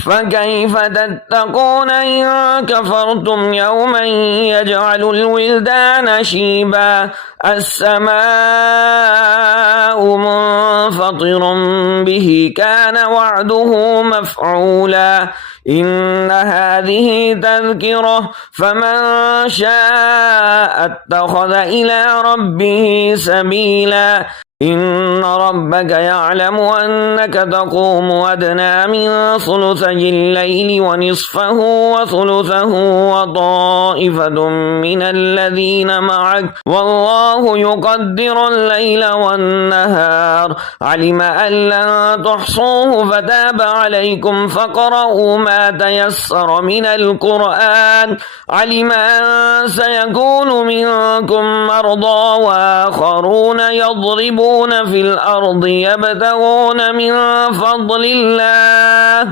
فكيف تتقون إن كفرتم يوما يجعل الولدان شيبا السماء منفطر به كان وعده مفعولا إن هذه تذكرة فمن شاء اتخذ إلى ربه سبيلا إن ربك يعلم أنك تقوم أدنى من ثلثي الليل ونصفه وثلثه وطائفة من الذين معك والله يقدر الليل والنهار علم أن لن تحصوه فتاب عليكم فاقرؤوا ما تيسر من القرآن علم أن سيكون منكم مرضى وآخرون يضربون في الأرض يبتغون من فضل الله